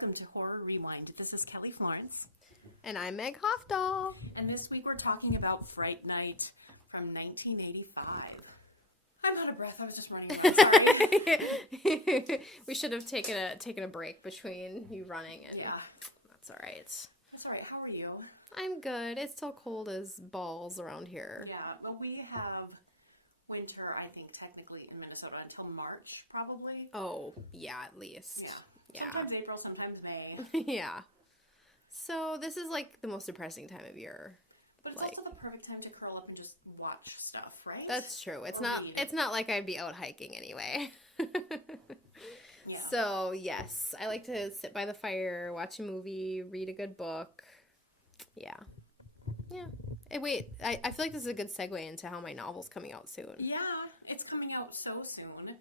welcome to Horror Rewind. This is Kelly Florence. And I'm Meg Hofdahl. And this week we're talking about Fright Night from 1985. I'm out of breath. I was just running around. Sorry. We should have taken a break between you running and that's all right. That's all right. How are you? I'm good. It's still cold as balls around here. Yeah, but we have winter, I think, technically in Minnesota until March, probably. Oh, yeah, at least. Yeah. Sometimes April, sometimes May. Yeah. So this is like the most depressing time of year. But it's also the perfect time to curl up and just watch stuff, right? That's true. It's read. not like I'd be out hiking anyway. Yeah. So, yes, I like to sit by the fire, watch a movie, read a good book. Yeah. Wait, I feel like this is a good segue into how my novel's coming out soon. Yeah, it's coming out so soon.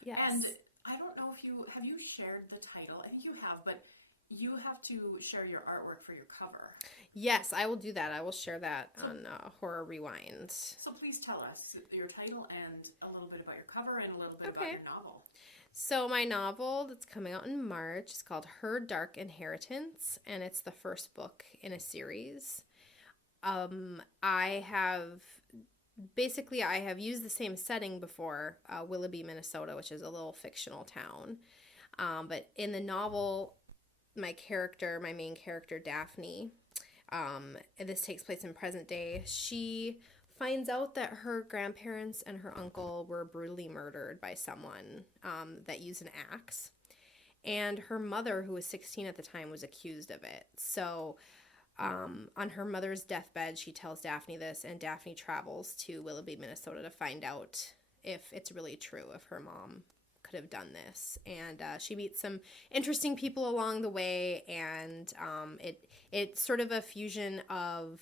Yes. And I don't know if you shared the title. I think you have, but you have to share your artwork for your cover. Yes, I will do that. I will share that on Horror Rewind. So please tell us your title and a little bit about your cover and a little bit about your novel. So my novel that's coming out in March is called Her Dark Inheritance, and it's the first book in a series. I have used the same setting before, Willoughby, Minnesota, which is a little fictional town. But in the novel, my main character, Daphne, and this takes place in present day, she finds out that her grandparents and her uncle were brutally murdered by someone that used an axe. And her mother, who was 16 at the time, was accused of it. So on her mother's deathbed, she tells Daphne this, and Daphne travels to Willoughby, Minnesota to find out if it's really true, if her mom could have done this. And she meets some interesting people along the way, and it's sort of a fusion of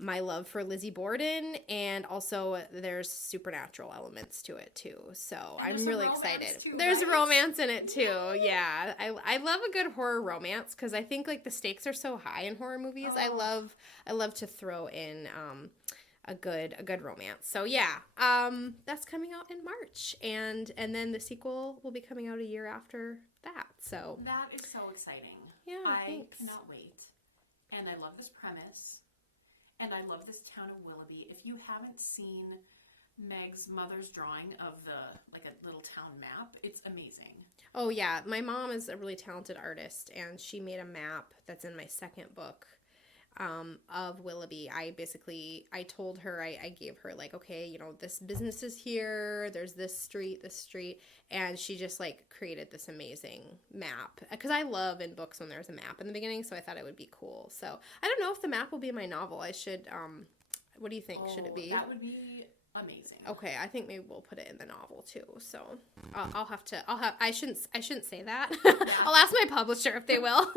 my love for Lizzie Borden, and also there's supernatural elements to it too. So I'm really excited. There's romance in it too. Yeah, I love a good horror romance because I think like the stakes are so high in horror movies. I love to throw in a good romance. So yeah, that's coming out in March, and then the sequel will be coming out a year after that. So that is so exciting. Yeah, thanks. I cannot wait, and I love this premise. And I love this town of Willoughby. If you haven't seen Meg's mother's drawing of a little town map, it's amazing. Oh yeah, my mom is a really talented artist, and she made a map that's in my second book of Willoughby. I told her, I gave her like, okay, this business is here, there's this street, and she just like created this amazing map. Because I love in books when there's a map in the beginning, so I thought it would be cool. So I don't know if the map will be in my novel. I should, what do you think? Should it be? That would be amazing. Okay, I think maybe we'll put it in the novel too. So I shouldn't say that. Yeah. I'll ask my publisher if they will.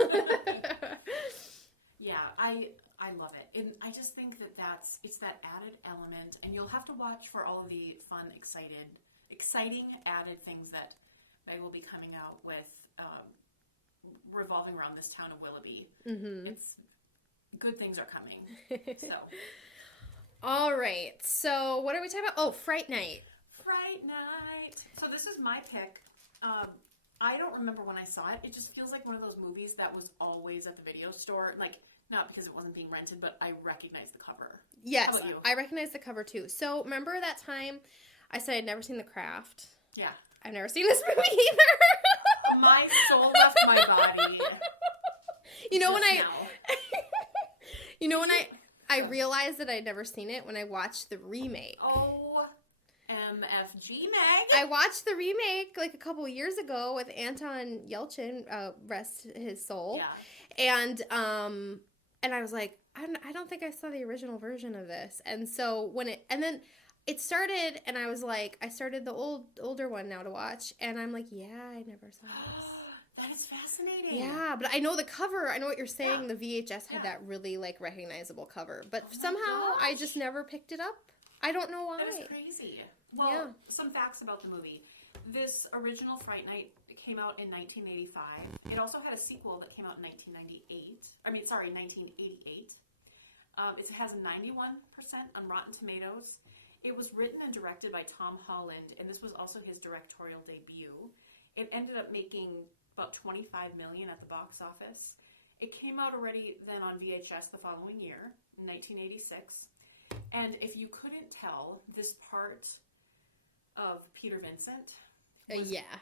Yeah, I love it. And I just think it's that added element, and you'll have to watch for all of the fun, exciting added things that Meg will be coming out with, revolving around this town of Willoughby. Mm-hmm. It's good things are coming. So, all right. So what are we talking about? Oh, Fright Night. Fright Night. So this is my pick. I don't remember when I saw it. It just feels like one of those movies that was always at the video store. Like, not because it wasn't being rented, but I recognize the cover. Yes, how about you? I recognize the cover too. So remember that time I said I'd never seen The Craft? Yeah. I've never seen this movie either. My soul left my body. When I realized that I'd never seen it when I watched the remake. Oh, MFG, Meg. I watched the remake like a couple years ago with Anton Yelchin, rest his soul. Yeah. And I was like, I don't think I saw the original version of this. And so then it started, and I was like, I started the older one now to watch, and I'm like, yeah, I never saw this. That is fascinating. Yeah, but I know the cover. I know what you're saying. Yeah. The VHS had that really like recognizable cover, but somehow I just never picked it up. I don't know why. That is crazy. Well, some facts about the movie. This original Fright Night came out in 1985. It also had a sequel that came out in 1988. 1988. It has a 91% on Rotten Tomatoes. It was written and directed by Tom Holland, and this was also his directorial debut. It ended up making about $25 million at the box office. It came out already then on VHS the following year, in 1986. And if you couldn't tell, this part of Peter Vincent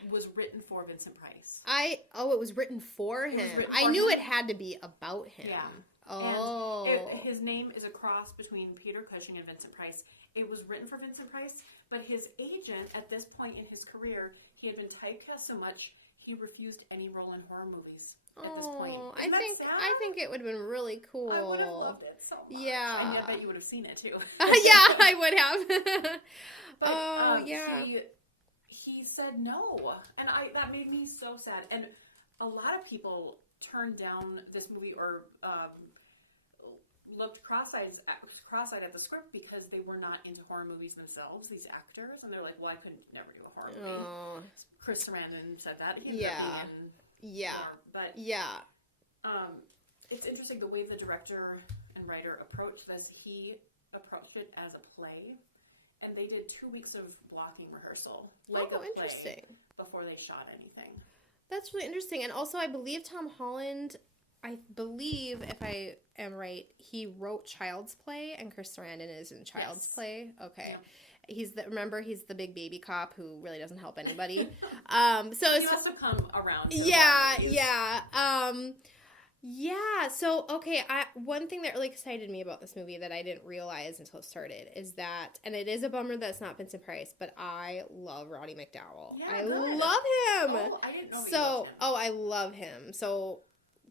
was written for Vincent Price. It was written for him. I knew it had to be about him. Yeah. Oh. And his name is a cross between Peter Cushing and Vincent Price. It was written for Vincent Price, but his agent at this point in his career, he had been typecast so much he refused any role in horror movies at this point. I think it would have been really cool. I would have loved it so much. Yeah. And I bet you would have seen it too. Yeah, I would have. But, yeah. He said no, and that made me so sad. And a lot of people turned down this movie or looked cross-eyed at the script because they were not into horror movies themselves, these actors, and they're like, well, I could never do a horror movie. Oh. Chris Sarandon said that. It's interesting the way the director and writer approached this. He approached it as a play, and they did 2 weeks of blocking rehearsal. Interesting. Before they shot anything. That's really interesting. And also, I believe Tom Holland, if I am right, he wrote Child's Play, and Chris Sarandon is in Child's Play. Okay. Yeah. He's the big baby cop who really doesn't help anybody. So he must have come around. So, okay, one thing that really excited me about this movie that I didn't realize until it started is that, and it is a bummer that it's not Vincent Price, but I love Roddy McDowall. Yeah, I good. love him. Oh, I didn't know you loved him. I love him. So,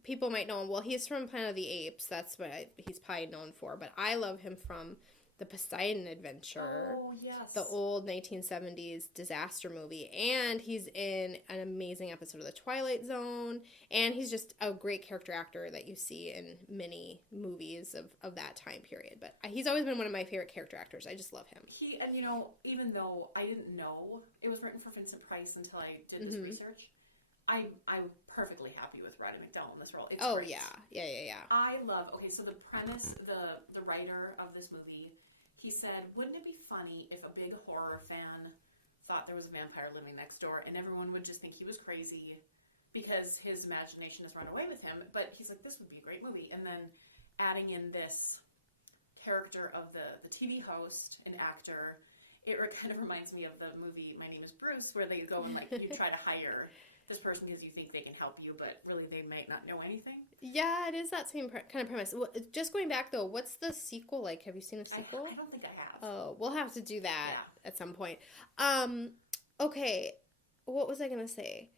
people might know him. Well, he's from Planet of the Apes. That's what he's probably known for. But I love him from the Poseidon Adventure. Oh, yes. The old 1970s disaster movie. And he's in an amazing episode of The Twilight Zone. And he's just a great character actor that you see in many movies of that time period. But he's always been one of my favorite character actors. I just love him. Even though I didn't know it was written for Vincent Price until I did this research, I'm perfectly happy with Roddy McDowall in this role. It's great. Yeah. So the premise, the writer of this movie, he said, wouldn't it be funny if a big horror fan thought there was a vampire living next door and everyone would just think he was crazy because his imagination has run away with him? But he's like, this would be a great movie. And then adding in this character of the TV host and actor, it kind of reminds me of the movie My Name is Bruce, where they go and you try to hire this person because you think they can help you, but really they might not know anything. Yeah, it is that same kind of premise. Just going back, though, what's the sequel like? Have you seen a sequel? I don't think I have. Oh, we'll have to do that at some point. Okay, what was I going to say?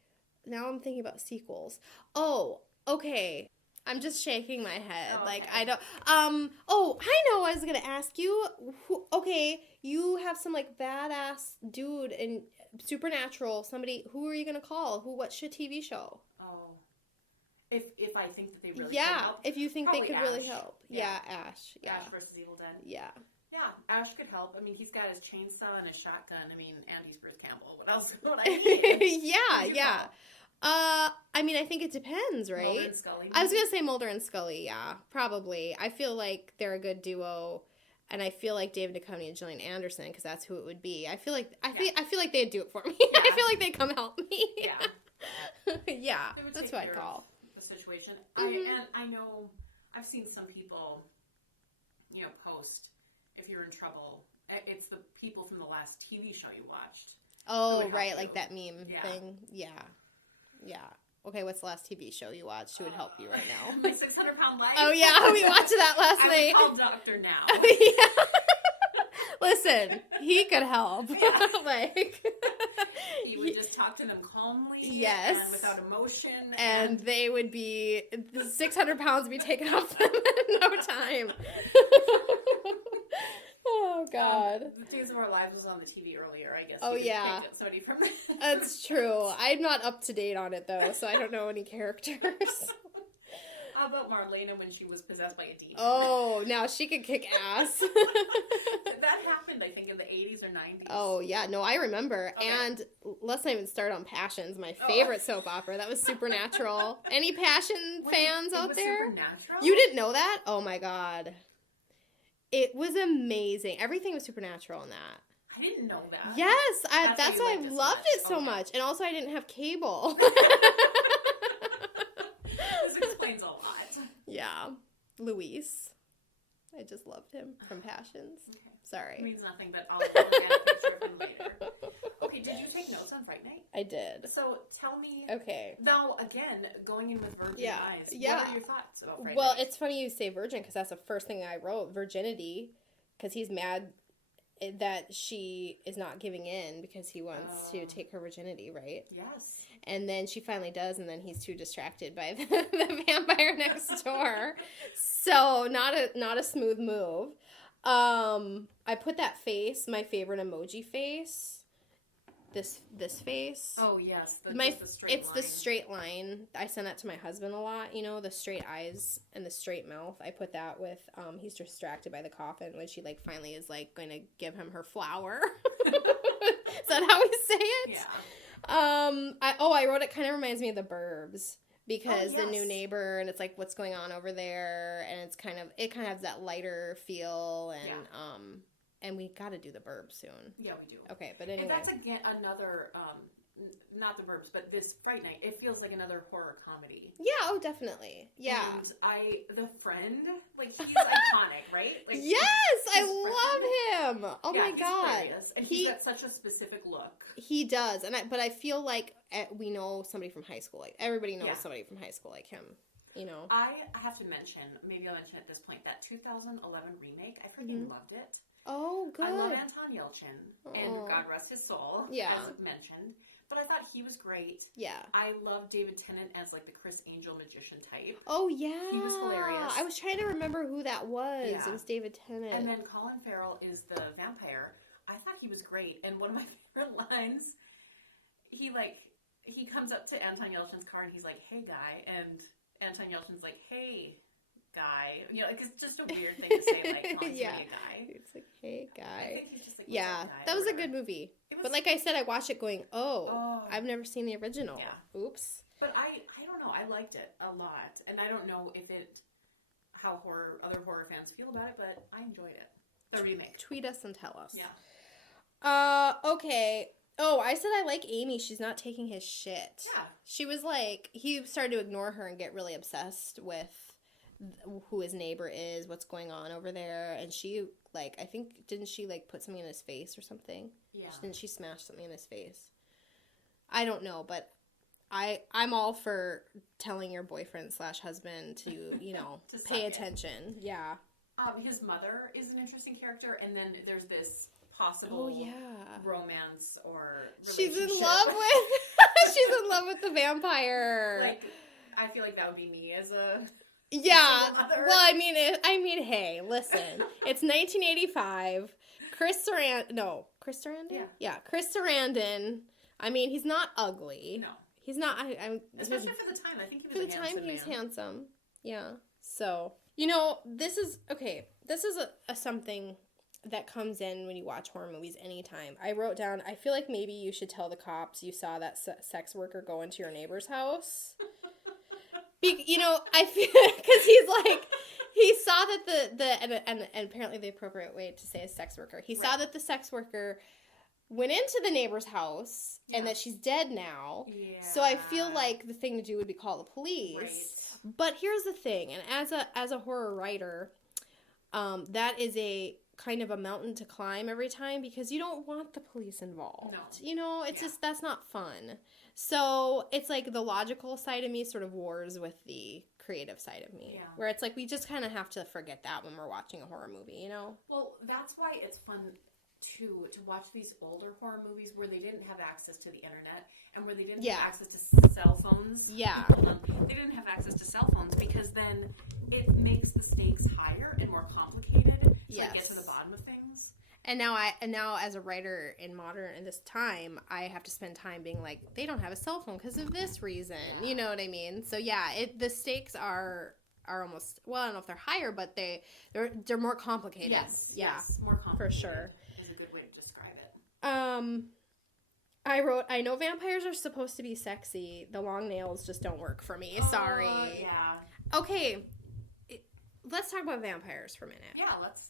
Now I'm thinking about sequels. Oh, okay. I'm just shaking my head. I don't... I know I was going to ask you. You have some, badass dude in Supernatural. Somebody... Who are you going to call? What's your TV show? Oh. If I think that they really could help. If you think Probably they could Ash. really help. Yeah, Ash. Yeah. Ash versus Evil Dead. Yeah. Yeah, Ash could help. I mean, he's got his chainsaw and his shotgun. I mean, and he's Bruce Campbell. What else would I need? Yeah. I mean, I think it depends, right? Mulder and Scully. I was going to say Mulder and Scully, yeah. Probably. I feel like they're a good duo. And I feel like David Duchovny and Gillian Anderson, because that's who it would be. I feel like they'd do it for me. Yeah. I feel like they'd come help me. Yeah. Yeah, that's what I'd call the situation. Mm-hmm. I know I've seen some people, post if you're in trouble. It's the people from the last TV show you watched. Oh, right, like that meme thing. Yeah. Okay, what's the last TV show you watched? Who would help you right now? My 600-pound life. Oh yeah, we watched that last night. I would call Doctor Now. Yeah. Listen, he could help. Yeah. He would just talk to them calmly. Yes. And without emotion. And they would be 600 pounds would be taken off them in no time. Oh, God. The Days of Our Lives was on the TV earlier, I guess. Oh, yeah. Somebody from That's true. I'm not up to date on it, though, so I don't know any characters. How about Marlena when she was possessed by a demon? Oh, now she could kick ass. That happened, I think, in the 80s or 90s. Oh, yeah. No, I remember. Okay. And let's not even start on Passions, my favorite soap opera. That was Supernatural. Any Passion fans out there? Supernatural? You didn't know that? Oh, my God. It was amazing. Everything was supernatural in that. I didn't know that. Yes, that's why I loved it so much. And also, I didn't have cable. Yeah. Luis. I just loved him from Passions. Okay. Sorry. It means nothing, but I'll look at a picture of him later. Okay, did you take notes on Fright Night? I did. So tell me. Okay. Now, again, going in with virgin eyes. Yeah. What are your thoughts about Fright Well, Night? it's funny you say virgin because that's the first thing I wrote. Virginity, because he's mad that she is not giving in because he wants to take her virginity, right? Yes. And then she finally does, and then he's too distracted by the vampire next door. So not a smooth move. I put that face, my favorite emoji face. This face. Oh yes, the straight it's line. the straight line. I send that to my husband a lot. You know, the straight eyes and the straight mouth. I put that with he's distracted by the coffin when she like finally is like going to give him her flower. Is that how we say it? Yeah. I wrote it kind of reminds me of the Burbs because the new yes. neighbor and it's like what's going on over there and it kind of has that lighter feel and we got to do the Burbs soon. Yeah, we do. Okay, but anyway. And that's again another not the Burbs, but this Fright Night. It feels like another horror comedy. Yeah, oh definitely. Yeah. And the friend, like he's iconic, right? Like, yes, I love him. Oh yeah, my god. Hilarious. And he's got such a specific look. He does. But I feel like we know somebody from high school. Like everybody knows somebody from high school like him. You know. I have to mention, maybe I'll mention at this point, that 2011 remake. I freaking loved it. Oh, good. I love Anton Yelchin, and God rest his soul, as mentioned. But I thought he was great. Yeah. I love David Tennant as like the Chris Angel magician type. Oh, yeah. He was hilarious. I was trying to remember who that was. Yeah. It was David Tennant. And then Colin Farrell is the vampire. I thought he was great. And one of my favorite lines, he comes up to Anton Yelchin's car and he's like, "Hey, guy." And Anton Yelchin's like, "Hey, guy." You know, like it's just a weird thing to say, like, calling somebody a guy. It's like, "Hey, guy." I think he's just like, yeah, guy that was a good movie. But like I said, I watched it going, oh, I've never seen the original. Yeah. Oops. But I don't know. I liked it a lot. And I don't know how other horror fans feel about it, but I enjoyed it. The remake. Tweet us and tell us. Yeah. Okay. Oh, I said I like Amy. She's not taking his shit. Yeah. She was like, he started to ignore her and get really obsessed with who his neighbor is, what's going on over there. And she, like, I think, didn't she, like, put something in his face or something? Yeah. Didn't she smash something in his face? I don't know, but I'm all for telling your boyfriend / husband to, you know, to pay attention. Yeah. His mother is an interesting character, and then there's this possible romance or relationship. She's in love with the vampire. Like, I feel like that would be me as a mother. Well, I mean, hey, listen, it's 1985. Chris Sarandon. Yeah, Chris Sarandon. I mean, he's not ugly. No, he's not. Especially for the time. I think he was he was handsome. Yeah. So you know, this is a something that comes in when you watch horror movies anytime. I wrote down, I feel like maybe you should tell the cops you saw that sex worker go into your neighbor's house. You know, I feel, because he's like, he saw that and apparently the appropriate way to say a sex worker. He saw that the sex worker went into the neighbor's house and that she's dead now. Yeah. So I feel like the thing to do would be call the police. Right. But here's the thing, and as a horror writer, that is a kind of a mountain to climb every time because you don't want the police involved. No. You know, it's just, that's not fun. So it's like the logical side of me sort of wars with the creative side of me. Yeah. Where it's like we just kind of have to forget that when we're watching a horror movie, you know? Well, that's why it's fun to watch these older horror movies where they didn't have access to the internet and where they didn't have access to cell phones. Yeah. They didn't have access to cell phones because then it makes the stakes higher and more complicated. So it gets to the bottom of things. And now as a writer in this time, I have to spend time being like, they don't have a cell phone because of this reason. Yeah. You know what I mean? So yeah, the stakes are almost, well, I don't know if they're higher, but they're more complicated. Yes. Yes, more complicated. For sure. Is a good way to describe it. I wrote, I know vampires are supposed to be sexy. The long nails just don't work for me. Sorry. Yeah. Okay. Let's talk about vampires for a minute. Yeah, let's.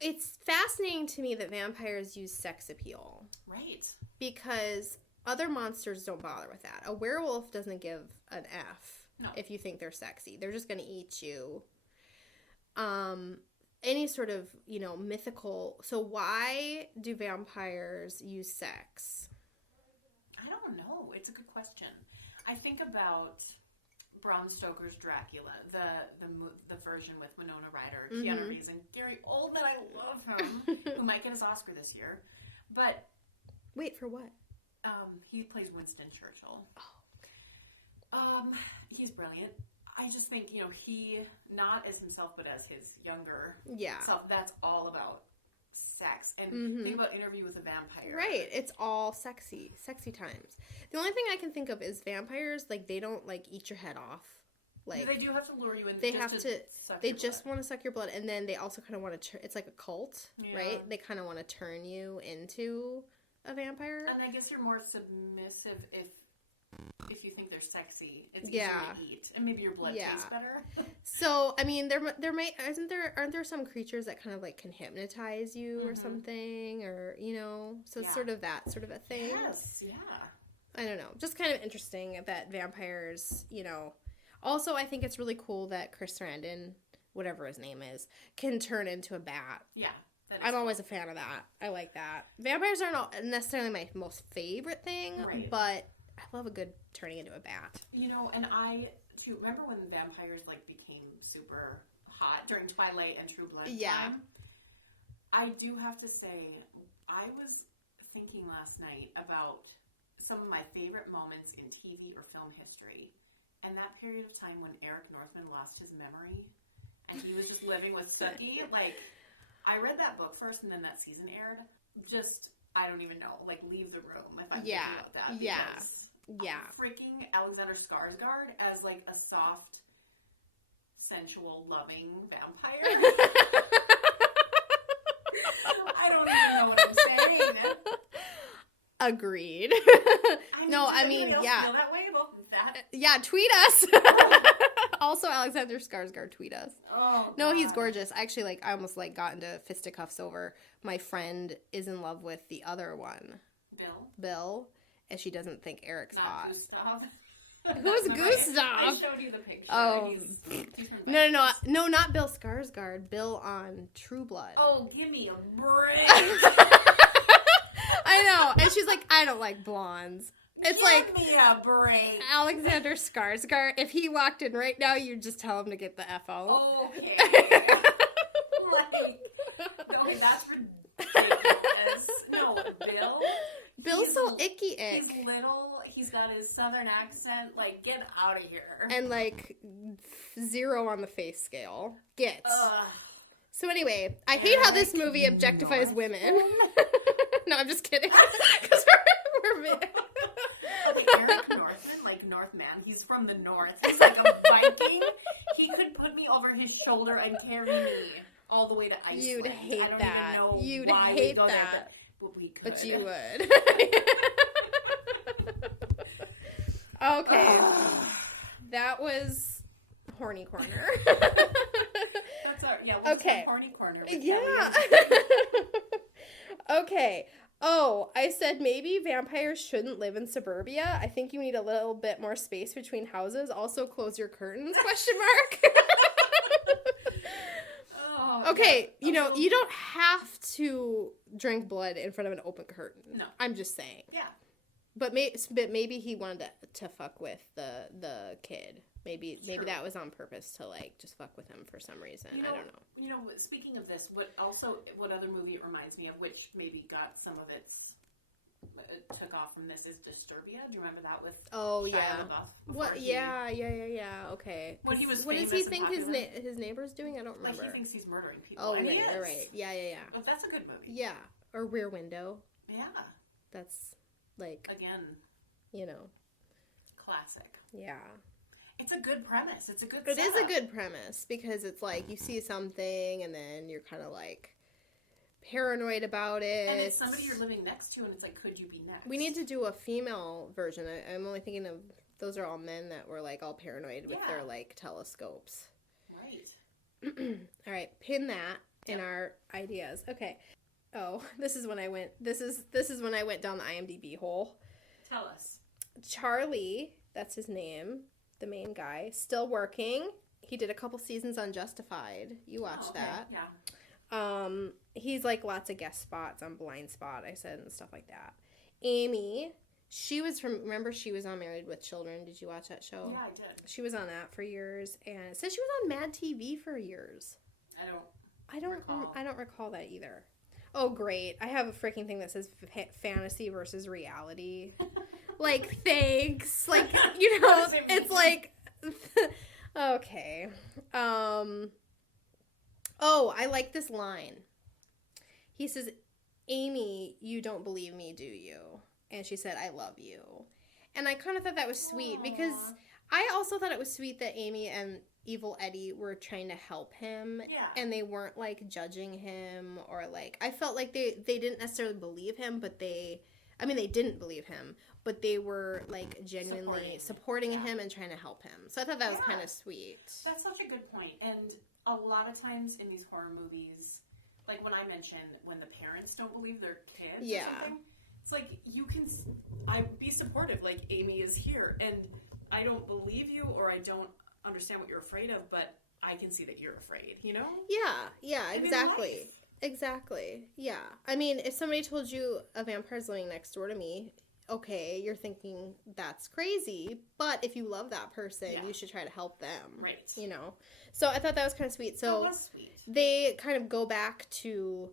It's fascinating to me that vampires use sex appeal. Right. Because other monsters don't bother with that. A werewolf doesn't give an F No. if you think they're sexy. They're just going to eat you. Any sort of, mythical... So why do vampires use sex? I don't know. It's a good question. I think about Bram Stoker's Dracula, the version with Winona Ryder, Keanu Reeves, and Gary Oldman. I love him, who might get his Oscar this year. But wait, for what? He plays Winston Churchill. Oh, okay. He's brilliant. I just think, he, not as himself, but as his younger self, that's all about sex. And think about Interview with a Vampire. Right. It's all sexy times. The only thing I can think of is vampires, like, they don't, like, eat your head off. Like, they do have to lure you in. They just have to to. Suck they your just blood. want to suck your blood, and then they also kind of want to. It's like a cult, right? They kind of want to turn you into a vampire. And I guess you're more submissive if you think they're sexy. It's easier to eat, and maybe your blood tastes better. So I mean, there aren't there some creatures that kind of like can hypnotize you or something, or so it's sort of that sort of a thing. Yes, yeah. I don't know, just kind of interesting that vampires, Also, I think it's really cool that Chris Sarandon, whatever his name is, can turn into a bat. Yeah. I'm always a fan of that. I like that. Vampires aren't necessarily my most favorite thing, but I love a good turning into a bat. And I, too, remember when vampires, like, became super hot during Twilight and True Blood time? I do have to say, I was thinking last night about some of my favorite moments in TV or film history. And that period of time when Eric Northman lost his memory and he was just living with Stucky, like, I read that book first and then that season aired. Just, I don't even know, like, leave the room if I'm thinking about that. Yeah. Freaking Alexander Skarsgård as, like, a soft, sensual, loving vampire. I don't even know what I'm saying. Agreed. No, I mean, feel that way about that? Yeah, tweet us. Also, Alexander Skarsgård, tweet us. Oh, no, he's gorgeous. Actually, I almost got into fisticuffs over my friend is in love with the other one, Bill, and she doesn't think Eric's hot. Gustav. Who's Gustav? I showed you the picture. Oh, he's no, not Bill Skarsgård. Bill on True Blood. Oh, give me a break. I know, and she's like, I don't like blondes. It's Give me a break. Alexander Skarsgård. If he walked in right now, you'd just tell him to get the F out. Okay. Okay, that's ridiculous. No, Bill. Bill's so icky ick. He's little. He's got his southern accent. Like, get out of here. And 0 on the face scale. So anyway, I hate how this movie objectifies women. No, I'm just kidding. Because we're men. Okay, Eric Northman, like Northman, he's from the north. He's like a Viking. He could put me over his shoulder and carry me all the way to Iceland. You'd hate that. You'd why hate go that. There, but we could. But you would. Okay. That was Horny Corner. That's our, okay. Horny Corner. Yeah. Okay. Oh, I said maybe vampires shouldn't live in suburbia. I think you need a little bit more space between houses. Also, close your curtains, question mark. Okay, you don't have to drink blood in front of an open curtain. No. I'm just saying. Yeah. But maybe he wanted to fuck with the kid. Maybe that was on purpose to just fuck with him for some reason. I don't know. Speaking of this, what other movie it reminds me of, which maybe got some of its took off from this, is Disturbia. Do you remember that with? Oh Shia yeah. LaBeouf What? Yeah. Okay. When he was what does famous he think and his neighbor's doing? I don't remember. Like, he thinks he's murdering people. Oh, and right, he is. right. Yeah. But that's a good movie. Yeah. Or Rear Window. Yeah. That's again. Classic. Yeah. It's a good premise. It's a good It is setup. a good premise because it's you see something and then you're kind of paranoid about it. And it's somebody you're living next to and it's could you be next? We need to do a female version. I'm only thinking of, those are all men that were all paranoid with their telescopes. Right. All right, pin that in our ideas. Okay. Oh, this is when I went when I went down the IMDb hole. Tell us. Charlie, that's his name. the main guy. Still working. He did a couple seasons on Justified. You watched that. Yeah. He's like lots of guest spots on Blind Spot, I said, and stuff like that. Amy, remember she was on Married with Children. Did you watch that show? Yeah, I did. She was on that for years, and it says she was on Mad TV for years. I don't recall that either. Oh, great. I have a freaking thing that says fantasy versus reality. Like, thanks. Like, you know, it's like, okay. Oh, I like this line. He says, Amy, you don't believe me, do you? And she said, I love you. And I kind of thought that was sweet because I also thought it was sweet that Amy and Evil Eddie were trying to help him. Yeah. And they weren't, like, judging him or, like, I felt like they didn't necessarily believe him, but they didn't believe him, but they were, like, genuinely supporting him and trying to help him. So I thought that was kind of sweet. That's such a good point. And a lot of times in these horror movies, like when I mentioned when the parents don't believe their kids or something, it's like you can be supportive, like Amy is here, and I don't believe you or I don't understand what you're afraid of, but I can see that you're afraid, you know? Yeah, exactly. Exactly. Yeah. I mean, if somebody told you a vampire's living next door to me, okay, you're thinking that's crazy, but if you love that person, you should try to help them. Right. You know? So I thought that was kind of sweet. So that was sweet. They kind of go back to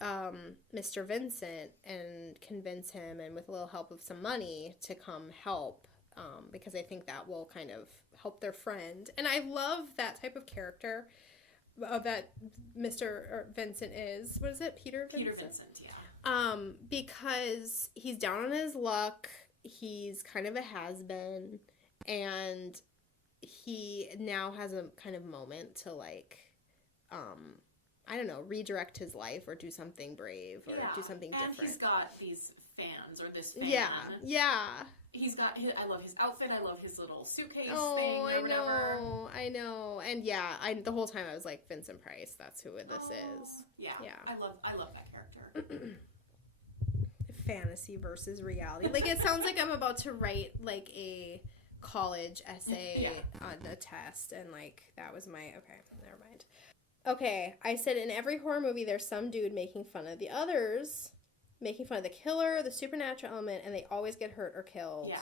Mr. Vincent and convince him, and with a little help of some money, to come help, because I think that will kind of help their friend. And I love that type of character that Mr. Vincent is. What is it? Peter Vincent? Peter Vincent, yeah. Because he's down on his luck, he's kind of a has-been, and he now has a kind of moment to, like, I don't know, redirect his life or do something brave or do something different. And he's got these fans, or this fan. Yeah. He's got I love his outfit, I love his little suitcase thing or whatever. I know. And the whole time I was like, Vincent Price, that's who this is. Yeah. I love that character. Fantasy versus reality. Like, it sounds like I'm about to write, like, a college essay on a test, and, like, that was okay, never mind. Okay, I said in every horror movie there's some dude making fun of the others, making fun of the killer, the supernatural element, and they always get hurt or killed. Yeah.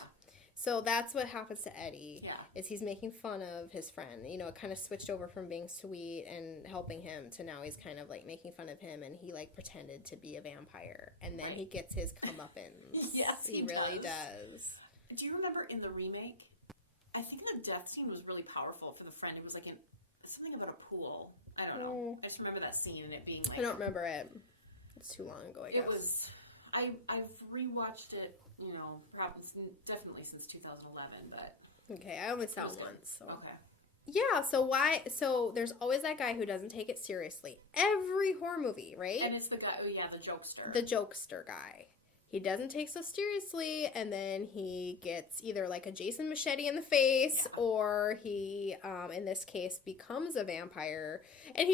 So that's what happens to Eddie, is he's making fun of his friend. You know, it kind of switched over from being sweet and helping him to now he's kind of, like, making fun of him, and he, like, pretended to be a vampire. And then he gets his comeuppance. Yes, he really does. Do you remember in the remake, I think the death scene was really powerful for the friend. It was, like, something about a pool. I don't know. I just remember that scene and it being, like... I don't remember it. It's too long ago, I guess. It was... I've rewatched it, you know, perhaps definitely since 2011, but... Okay, I only saw it once, so... Okay. Yeah, so there's always that guy who doesn't take it seriously. Every horror movie, right? And it's the guy, the jokester. The jokester guy. He doesn't take so seriously, and then he gets either, like, a Jason machete in the face, or he, in this case, becomes a vampire. And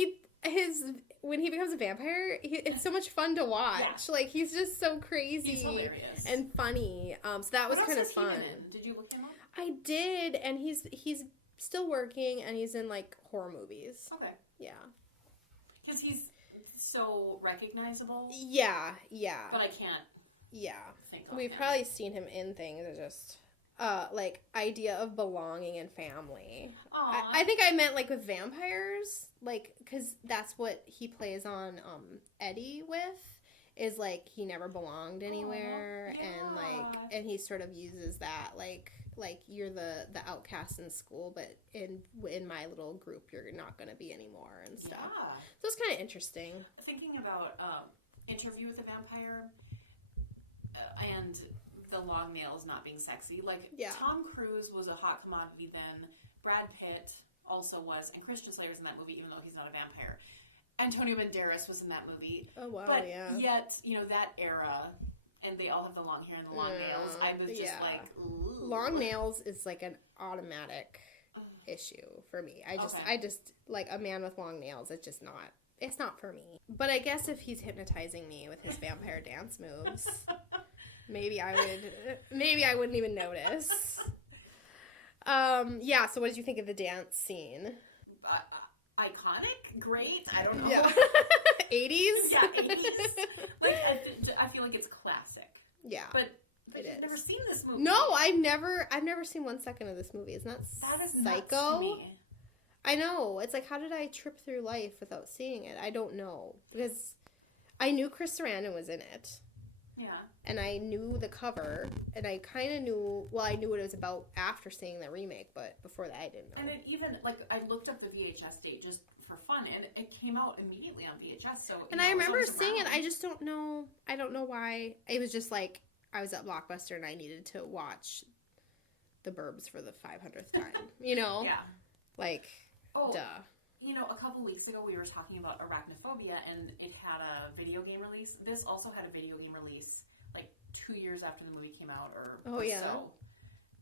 when he becomes a vampire, it's so much fun to watch. Yeah. Like, he's just so crazy. He's hilarious. And funny. So that was kind of fun. Did you look him up? I did, and he's still working, and he's in, like, horror movies. Okay. Yeah. Because he's so recognizable. Yeah. But I can't. Yeah. We've probably seen him in things that just, like, idea of belonging and family. I think I meant, like, with vampires, like, because that's what he plays on Eddie with, is, like, he never belonged anywhere, and, like, and he sort of uses that, like you're the outcast in school, but in my little group, you're not going to be anymore and stuff. Yeah. So it's kind of interesting. Thinking about Interview with a Vampire... and the long nails not being sexy. Like, Tom Cruise was a hot commodity then. Brad Pitt also was. And Christian Slater's in that movie, even though he's not a vampire. Antonio Banderas was in that movie. Oh, wow, but yet, you know, that era, and they all have the long hair and the long nails. I was just like, ooh. Long nails is, like, an automatic issue for me. I just, like, a man with long nails, it's not for me. But I guess if he's hypnotizing me with his vampire dance moves... Maybe I wouldn't even notice. Yeah, so what did you think of the dance scene? Iconic? Great? I don't know. Yeah. 80s? Yeah, 80s. Like, I feel like it's classic. Yeah. But it you've is. never seen this movie. No, I've never seen 1 second of this movie. Isn't that is psycho? nuts to me. I know. It's like, how did I trip through life without seeing it? I don't know. Because I knew Chris Sarandon was in it. Yeah. And I knew the cover. And I kind of knew, well, I knew what it was about after seeing the remake. But before that, I didn't know. And it even, like, I looked up the VHS date just for fun. And it came out immediately on VHS. So, and I remember seeing it. I just don't know. I don't know why. It was just like, I was at Blockbuster and I needed to watch The Burbs for the 500th time. You know? Yeah. Like... Oh, duh. You know, a couple weeks ago we were talking about Arachnophobia, and it had a video game release. This also had a video game release, like 2 years after the movie came out, or so.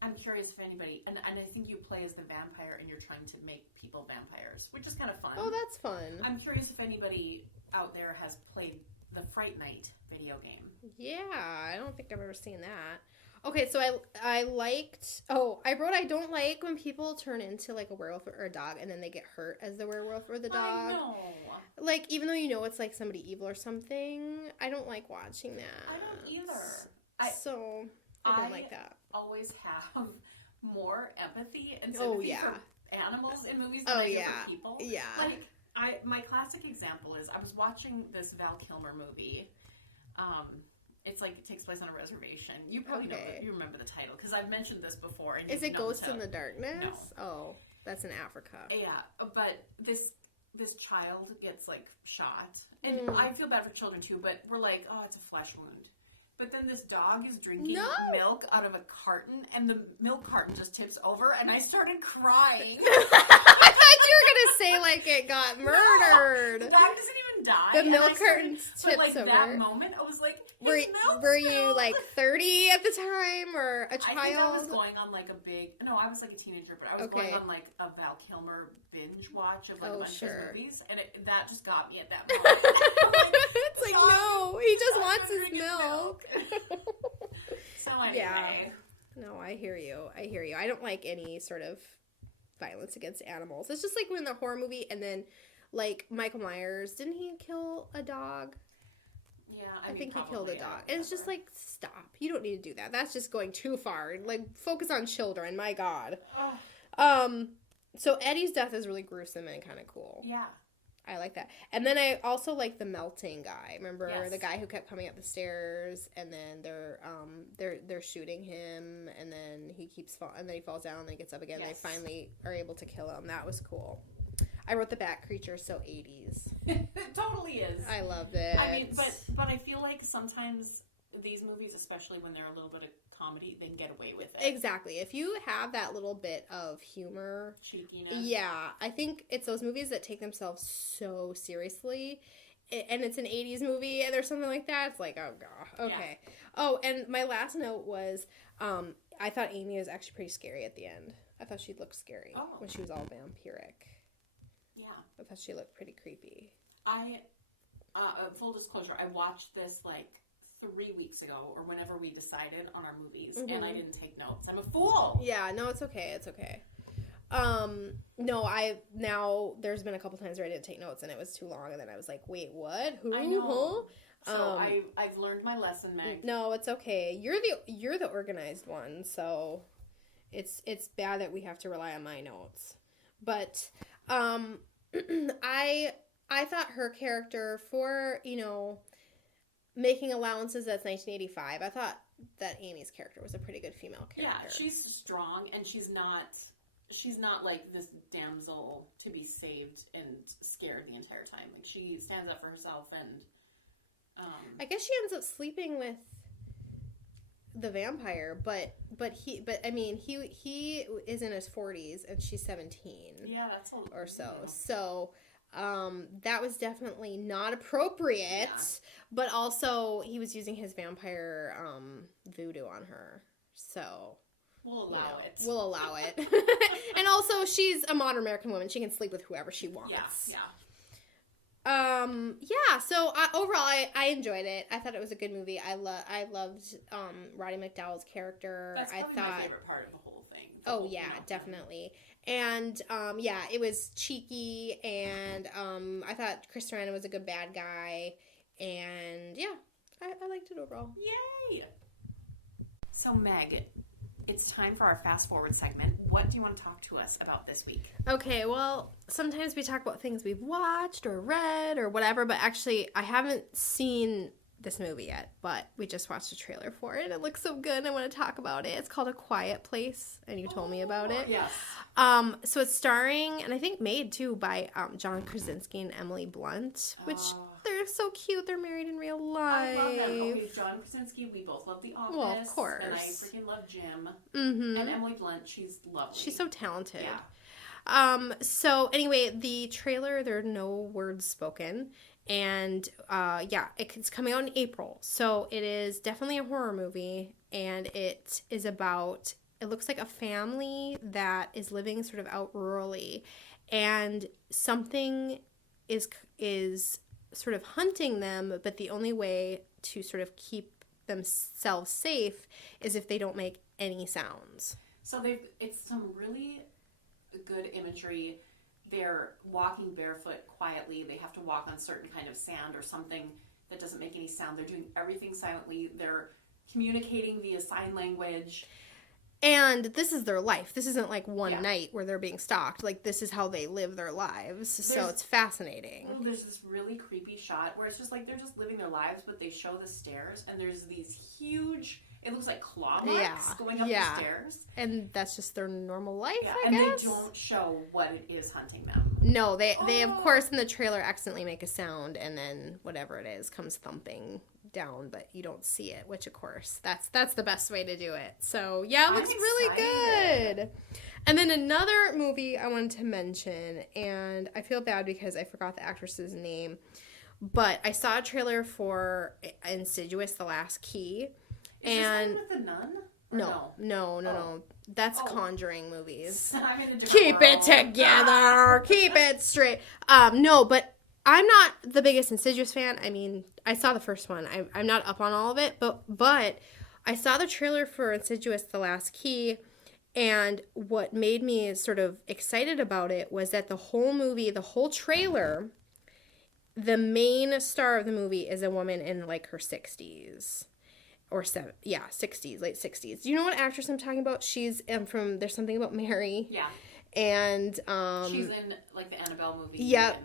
I'm curious if anybody, and I think you play as the vampire, and you're trying to make people vampires, which is kind of fun. Oh, that's fun. I'm curious if anybody out there has played the Fright Night video game. Yeah, I don't think I've ever seen that. Okay, so I liked... Oh, I wrote I don't like when people turn into, like, a werewolf or a dog and then they get hurt as the werewolf or the dog. I know. Like, even though you know it's, like, somebody evil or something, I don't like watching that. I don't either. I don't like that. I always have more empathy and sympathy for animals in movies than I do for people. Yeah. Like, my classic example is I was watching this Val Kilmer movie. It's like it takes place on a reservation. You probably know, you remember the title because I've mentioned this before. And is it Ghost in the Darkness? No. Oh, that's in Africa. Yeah, but this child gets like shot, and I feel bad for children too. But we're like, oh, it's a flesh wound. But then this dog is drinking milk out of a carton, and the milk carton just tips over, and I started crying. I thought you were gonna say like it got murdered. No, the dog doesn't even die. The milk carton tips over. But like that moment, I was like, were you like 30 at the time or a child? I think I was going on like I was like a teenager, but I was going on like a Val Kilmer binge watch of like a bunch of his movies, and that just got me at that moment. It's like, no, he just wants his milk. So anyway. Yeah. No, I hear you. I don't like any sort of violence against animals. It's just like when the horror movie and then like Michael Myers, didn't he kill a dog? Yeah, I think he killed a dog. And it's just like, stop. You don't need to do that. That's just going too far. Like, focus on children. My God. So Eddie's death is really gruesome and kind of cool. Yeah. I like that. And then I also like the melting guy. Remember the guy who kept coming up the stairs, and then they're shooting him, and then he and then he falls down, and then he gets up again. Yes. They finally are able to kill him. That was cool. I wrote the Bat Creature, so 80s. It totally is. I loved it. I mean, but I feel like sometimes these movies, especially when they're a little bit of comedy, they can get away with it. Exactly. If you have that little bit of humor, cheekiness. Yeah, I think it's those movies that take themselves so seriously, and it's an 80s movie, and there's something like that. It's like, oh god, okay. Yeah. Oh, and my last note was, I thought Amy was actually pretty scary at the end. I thought she looked scary when she was all vampiric. Yeah. I thought she looked pretty creepy. Full disclosure, I watched this like 3 weeks ago or whenever we decided on our movies, and I didn't take notes. I'm a fool. Yeah, no, it's okay. It's okay. No, there's been a couple times where I didn't take notes and it was too long, and then I was like, wait, what? Who? I know. So I've learned my lesson, Meg. No, it's okay. You're the organized one, so it's bad that we have to rely on my notes. But I thought her character, for, making allowances, that's 1985, I thought that Amy's character was a pretty good female character. Yeah, she's strong, and she's not like this damsel to be saved and scared the entire time. Like, she stands up for herself, and I guess she ends up sleeping with the vampire, but he is in his 40s and she's 17. Yeah, that's or so. So that was definitely not appropriate, but also he was using his vampire voodoo on her. So we'll allow it. And also, she's a modern American woman. She can sleep with whoever she wants. Yeah. So overall, I enjoyed it. I thought it was a good movie. I loved Roddy McDowall's character. That's probably my favorite part of the whole thing. Oh, yeah, definitely. And, yeah, it was cheeky, and I thought Chris Sarandon was a good bad guy, and, yeah, I liked it overall. Yay! So, Meg, it's time for our fast forward segment. What do you want to talk to us about this week? Okay, well, sometimes we talk about things we've watched or read or whatever, but actually, I haven't seen this movie yet, but we just watched a trailer for it, and it looks so good, and I want to talk about it. It's called A Quiet Place, and you told me about it. Yes. So it's starring, and I think made, too, by John Krasinski and Emily Blunt, which they're so cute. They're married in real life. I love them. Okay, John Krasinski, we both love The Office. Well, of course. And I freaking love Jim. Mm-hmm. And Emily Blunt, she's lovely. She's so talented. Yeah. So anyway, the trailer, there are no words spoken. And, yeah, it's coming out in April. So it is definitely a horror movie. And it is about, it looks like a family that is living sort of out rurally. And something is sort of hunting them. But the only way to sort of keep themselves safe is if they don't make any sounds. So it's some really good imagery. They're walking barefoot quietly. They have to walk on certain kind of sand or something that doesn't make any sound. They're doing everything silently. They're communicating via sign language. And this is their life. This isn't like one night where they're being stalked. Like, this is how they live their lives. So it's fascinating. Well, there's this really creepy shot where it's just like they're just living their lives, but they show the stairs, and there's these huge, it looks like claw marks going up the stairs. And that's just their normal life, I and guess. They don't show what it is hunting them. No, they of course in the trailer accidentally make a sound, and then whatever it is comes thumping down, but you don't see it, which of course that's the best way to do it. So yeah, it looks really good. And then another movie I wanted to mention, and I feel bad because I forgot the actress's name, but I saw a trailer for Insidious: The Last Key. Is this with the nun? No. That's Conjuring movies. Keep it together. Keep it straight. No, but I'm not the biggest Insidious fan. I mean, I saw the first one. I'm not up on all of it, but I saw the trailer for Insidious: The Last Key, and what made me sort of excited about it was that the whole movie, the whole trailer, the main star of the movie is a woman in like her 60s. Or 60s, late 60s. Do you know what actress I'm talking about? She's from There's Something About Mary. Yeah. And she's in like the Annabelle movie. Yep.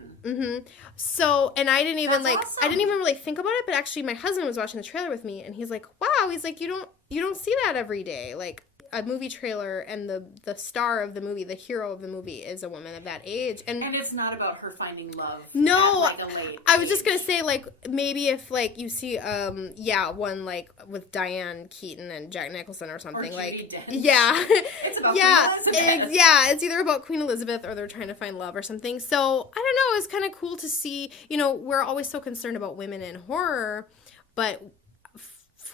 So, and I didn't even awesome. I didn't even really think about it, but actually my husband was watching the trailer with me, and he's like, "Wow," he's like, "You don't see that every day." Like a movie trailer, and the star of the movie, the hero of the movie, is a woman of that age, and it's not about her finding love. No, at, like, a late I was age. just gonna say, like, maybe if like you see one like with Diane Keaton and Jack Nicholson or something, or like Dench. it's about Queen Elizabeth. It's either about Queen Elizabeth or they're trying to find love or something. So I don't know, it's kind of cool to see. We're always so concerned about women in horror, but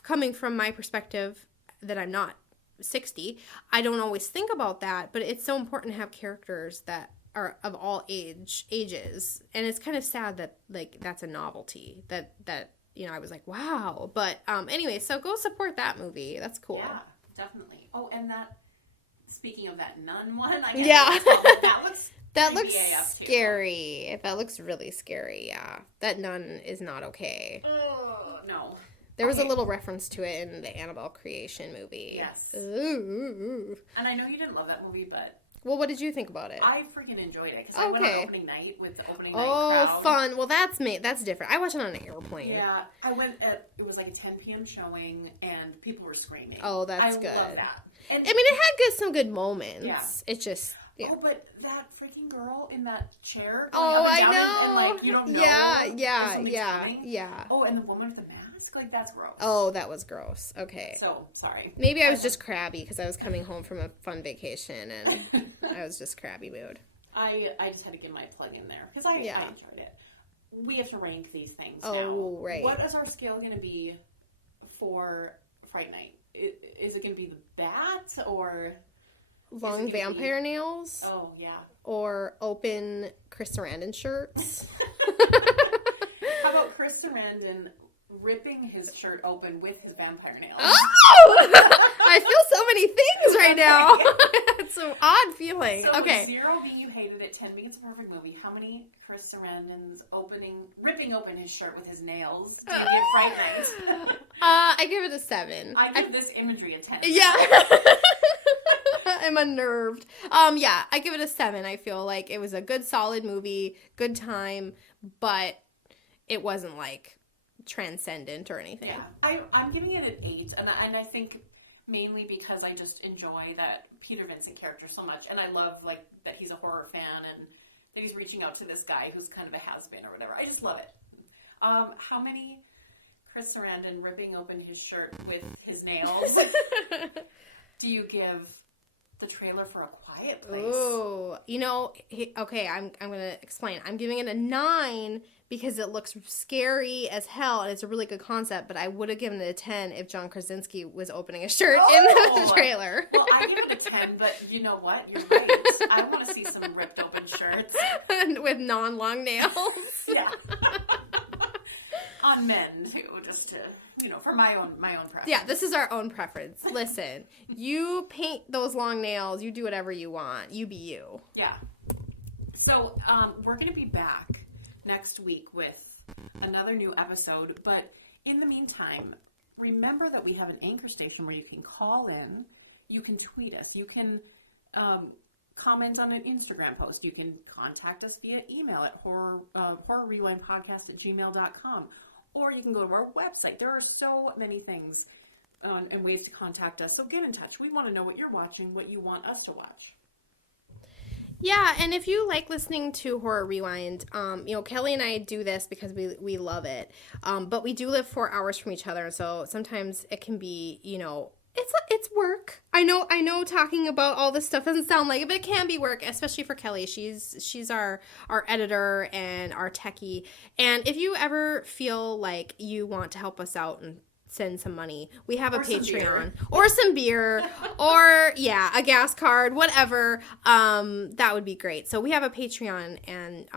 coming from my perspective, that I'm not 60, I don't always think about that, but it's so important to have characters that are of all ages, and it's kind of sad that like that's a novelty that I was like, wow. But anyway, so go support that movie. That's cool. Yeah, definitely. Oh, and speaking of that nun one, that looks scary. That looks really scary. Yeah, that nun is not okay. No. There was a little reference to it in the Annabelle Creation movie. Yes. Ooh. And I know you didn't love that movie, but... Well, what did you think about it? I freaking enjoyed it, because I went on opening night with the opening night crowd. Fun. Well, that's different. I watched it on an airplane. Yeah. I went it was like a 10 p.m. showing, and people were screaming. Oh, that's good. I love that. And, I mean, it had some good moments. Yeah. It just... Yeah. Oh, but that freaking girl in that chair... Oh, I know. And, like, you don't know. Yeah. Oh, and the woman with the mask? Like, that's gross. Oh, that was gross. Okay. So, sorry. Maybe I was just crabby because I was coming home from a fun vacation and I was just crabby mood. I just had to get my plug in there because I enjoyed it. We have to rank these things now. Oh, right. What is our scale going to be for Fright Night? Is it going to be the bat or... Long vampire nails? Oh, yeah. Or open Chris Sarandon shirts? How about Chris Sarandon ripping his shirt open with his vampire nails. Oh! I feel so many things right now. It's an odd feeling. So Okay. 0 being you hated it, 10 being it's a perfect movie. How many Chris Sarandon's ripping open his shirt with his nails do you give Fright Night? I give it a 7. I give this imagery a 10. Yeah. I'm unnerved. Yeah, I give it a 7. I feel like it was a good, solid movie, good time, but it wasn't like transcendent or anything. Yeah, I'm giving it an 8, and I think mainly because I just enjoy that Peter Vincent character so much, and I love like that he's a horror fan and that he's reaching out to this guy who's kind of a has-been or whatever. I just love it. How many Chris Sarandon ripping open his shirt with his nails do you give the trailer for A Quiet Place? Ooh, okay, I'm going to explain. I'm giving it a 9 because it looks scary as hell and it's a really good concept, but I would have given it a 10 if John Krasinski was opening a shirt in the trailer. Well, I give it a 10, but you know what? You're right. I want to see some ripped open shirts. With non-long nails. Yeah. On men, too, just to, for my own preference. Yeah, this is our own preference. Listen, you paint those long nails, you do whatever you want. You be you. Yeah. So, we're going to be back next week with another new episode, but in the meantime, remember that we have an anchor station where you can call in, you can tweet us, you can comment on an Instagram post, you can contact us via email at horrorrewindpodcast@gmail.com, or you can go to our website. There are so many things and ways to contact us, so get in touch. We want to know what you're watching, what you want us to watch. Yeah, and if you like listening to Horror Rewind, Kelly and I do this because we love it. But we do live 4 hours from each other, so sometimes it can be, it's work. I know talking about all this stuff doesn't sound like it, but it can be work, especially for Kelly. She's our editor and our techie. And if you ever feel like you want to help us out and send some money, we have a Patreon or some beer or a gas card, whatever. That would be great. So we have a Patreon, and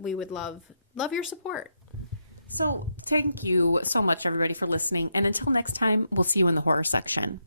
we would love your support. So thank you so much, everybody, for listening, and until next time, we'll see you in the horror section.